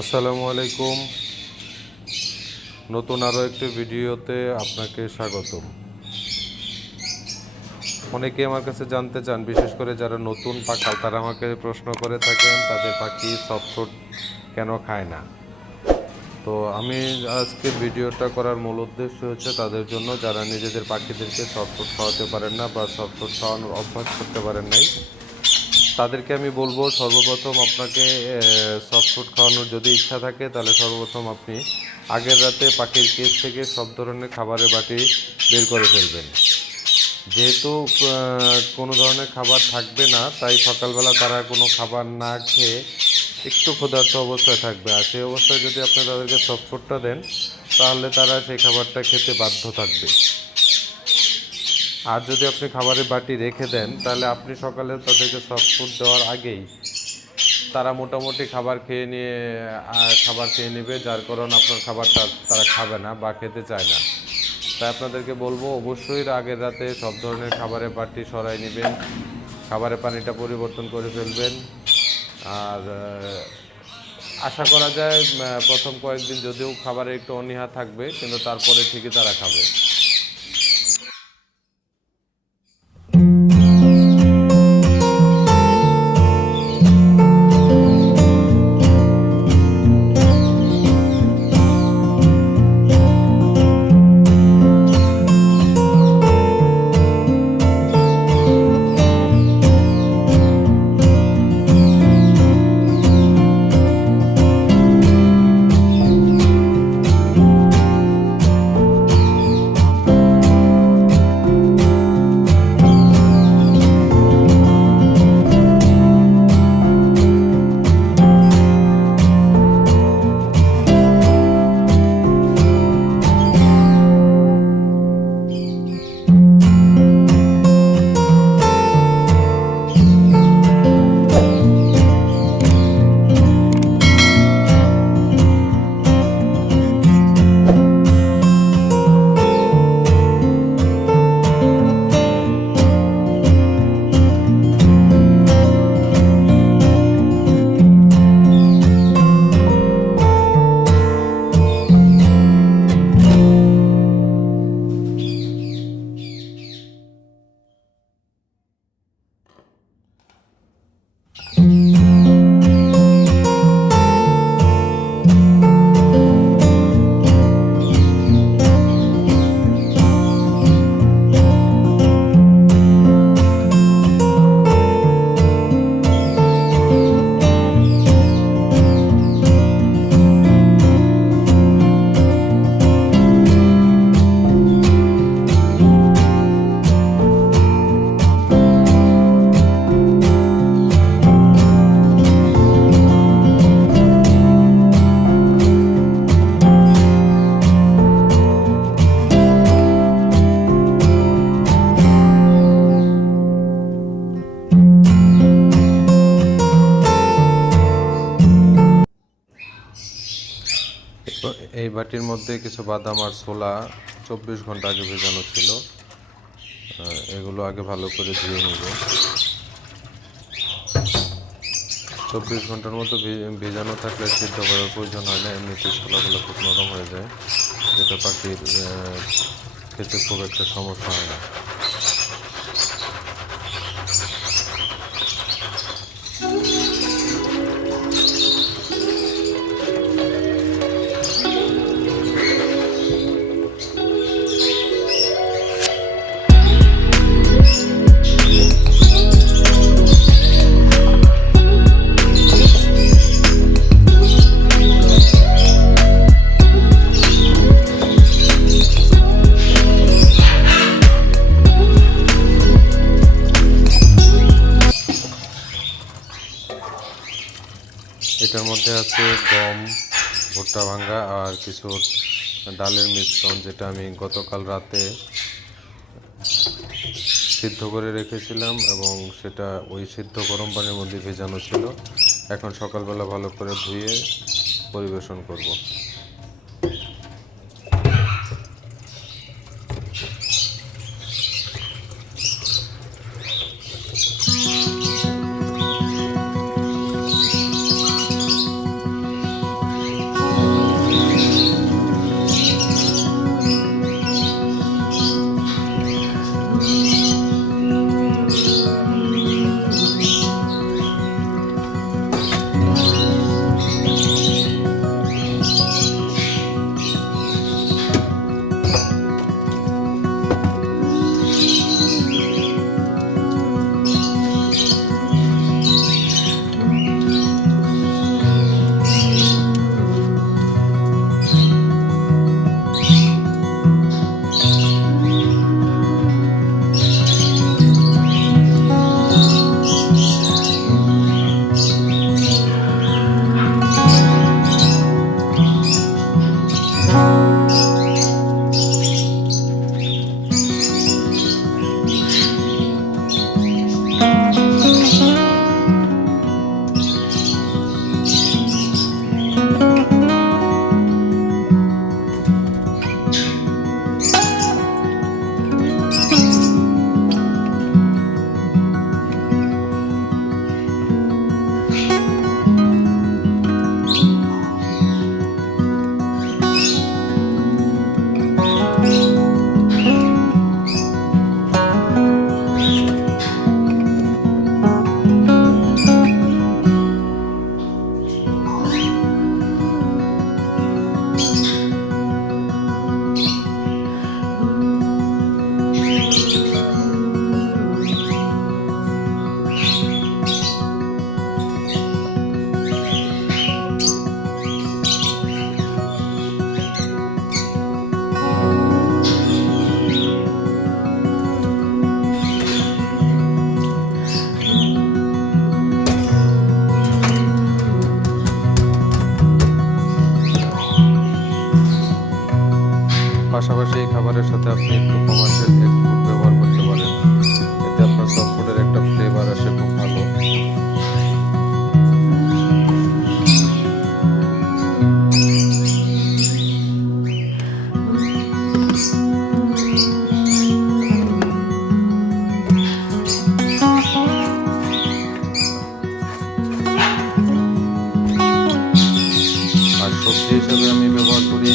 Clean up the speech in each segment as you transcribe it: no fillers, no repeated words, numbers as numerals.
আসসালামু আলাইকুম। নতুন আরও একটি ভিডিওতে আপনাকে স্বাগতম। অনেকে আমার কাছে জানতে চান, বিশেষ করে যারা নতুন পাখাল তারা আমাকে প্রশ্ন করে থাকেন তাদের পাখি সফটফুড কেন খায় না। তো আমি আজকের ভিডিওটা করার মূল উদ্দেশ্য হচ্ছে তাদের জন্য যারা নিজেদের পাখিদেরকে সফটফুড খাওয়াতে পারেন না বা সফটফুড খাওয়ানোর অভ্যাস করতে পারেন নাই। তাদেরকে আমি বলবো, সর্বপ্রথম আপনাকে সফটফুড খাওয়ানোর যদি ইচ্ছা থাকে তাহলে সর্বপ্রথম আপনি আগের রাতে পাখির কেজ থেকে সব ধরনের খাবারের বাটি বের করে ফেলবেন। যেহেতু কোনো ধরনের খাবার থাকবে না, তাই সকালবেলা তারা কোনো খাবার না খেয়ে একটু ক্ষুধার্ত অবস্থায় থাকবে। আর সেই অবস্থায় যদি আপনি তাদেরকে সফটফুডটা দেন তাহলে তারা সেই খাবারটা খেতে বাধ্য থাকবে। আর যদি আপনি খাবারের বাটি রেখে দেন তাহলে আপনি সকালে তাদেরকে সফট ফুড দেওয়ার আগেই তারা মোটামুটি খাবার খেয়ে নেবে, যার কারণে আপনার খাবারটা তারা খাবে না বা খেতে চায় না। তাই আপনাদেরকে বলবো, অবশ্যই আগের রাতে সব ধরনের খাবারের বাটি সরাই নেবেন, খাবারের পানিটা পরিবর্তন করে ফেলবেন। আর আশা করা যায় প্রথম কয়েকদিন যদিও খাবারে একটু অনীহা থাকবে, কিন্তু তারপরে ঠিকই তারা খাবে। এই বাটির মধ্যে কিছু বাদাম আর ছোলা 24 ঘন্টা আগে ভেজানো ছিল। এগুলো আগে ভালো করে ধুয়ে নেব। 24 ঘন্টার মতো ভেজানো থাকলে সিদ্ধ করার প্রয়োজন হয় না, এমনিতে ছোলাগুলো খুব নরম হয়ে যায়, যেটা পাখির খেতে খুব একটা সমস্যা হয় না। এটার মধ্যে আছে গম, ভুট্টা ভাঙ্গা আর কিছু ডালের মিশ্রণ, যেটা আমি গতকাল রাতে সিদ্ধ করে রেখেছিলাম এবং সেটা ওই সিদ্ধ গরম পানির মধ্যে ভেজানো ছিল। এখন সকালবেলা ভালো করে ধুয়ে পরিবেশন করব। খাবারের সাথে আপনি একটু কমার্শিয়াল এগ ফুড ব্যবহার করতে পারেন, এতে আপনার সফট ফুডের একটা ফ্লেভার আসে খুব ভালো। আর সবজি হিসেবে আমি ব্যবহার করি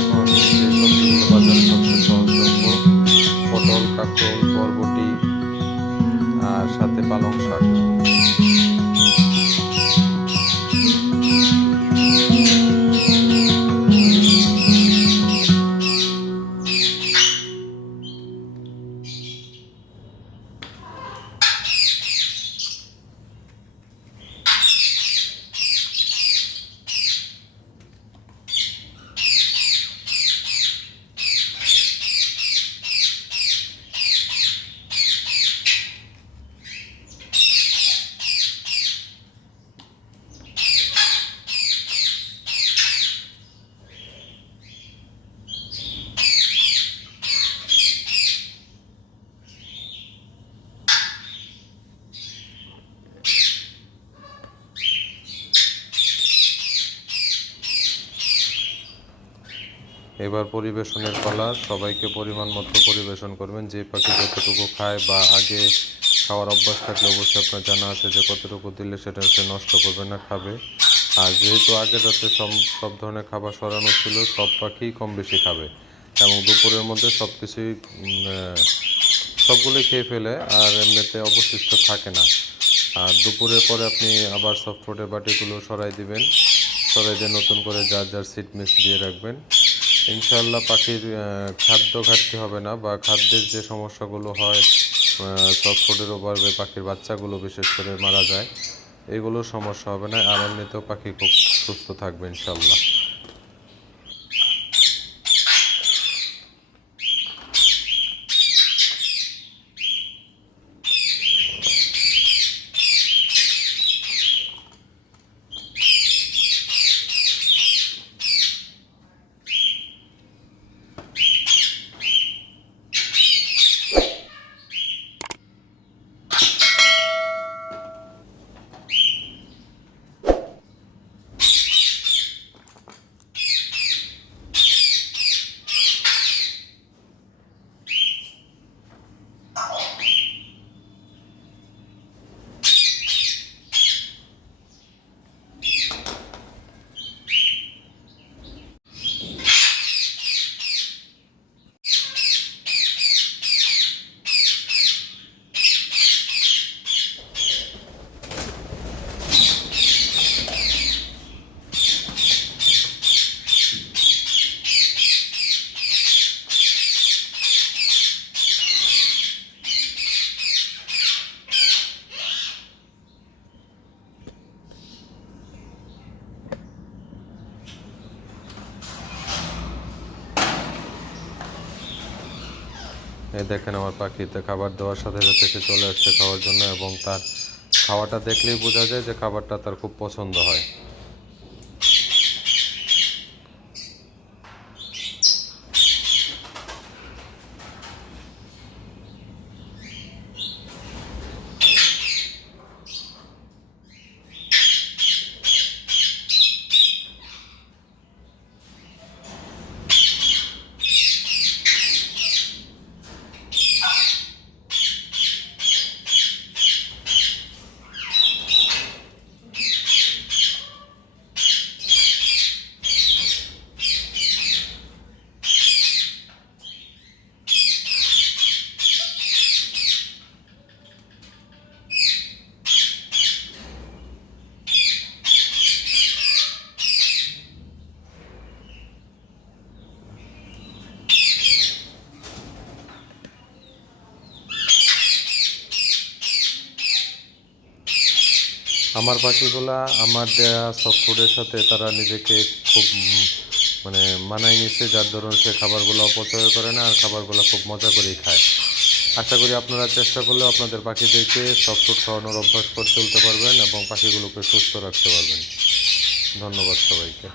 এখন যে সবজিগুলো বাজারে সবচেয়ে সহজলভ্য, পটল, কাঁকরোল, বরবটি আর সাথে পালং শাক। এবার পরিবেশনের পালা, সবাইকে পরিমাণ মতো পরিবেশন করবেন। যে পাখি যতটুকু খায় বা আগে খাওয়ার অভ্যাস থাকলে অবশ্যই আপনার জানা আছে যে কতটুকু দিলে সেটা সে নষ্ট করবে না, খাবে। আর যেহেতু আগে যাতে সব ধরনের খাবার সরানো ছিল, সব পাখি কম বেশি খাবে এবং দুপুরের মধ্যে সব কিছুই সবগুলোই খেয়ে ফেলে, আর এমনিতে অবশিষ্ট থাকে না। আর দুপুরের পরে আপনি আবার সফট ফুডের বাটিগুলো সরাই দিবেন, সরাই দিয়ে নতুন করে যার যার সিট মিক্স দিয়ে রাখবেন। ইনশাআল্লাহ পাখির খাদ্য ঘাটতি হবে না, বা খাদ্যের যে সমস্যাগুলো হয় সফট ফুডের অভাবে পাখির বাচ্চাগুলো বিশেষ করে মারা যায়, এগুলোর সমস্যা হবে না। আর এমনিতেও পাখি খুব সুস্থ থাকবে ইনশাআল্লাহ। এই দেখেন আমার পাখিতে খাবার দেওয়ার সাথে সাথে সে চলে আসছে খাওয়ার জন্য, এবং তার খাওয়াটা দেখলেই বোঝা যায় যে খাবারটা তার খুব পছন্দ হয়। আমার পাখিগুলা আমার দেয়া সফট ফুডের সাথে তারা নিজেকে খুব মানে মানায় নিচ্ছে, যার ধরুন সে খাবারগুলো অপচয় করে না, আর খাবারগুলো খুব মজা করেই খায়। আশা করি আপনারা চেষ্টা করলে আপনাদের পাখিদেরকে সফট ফুড খাওয়ানোর অভ্যাস করে তুলতে পারবেন এবং পাখিগুলোকে সুস্থ রাখতে পারবেন। ধন্যবাদ সবাইকে।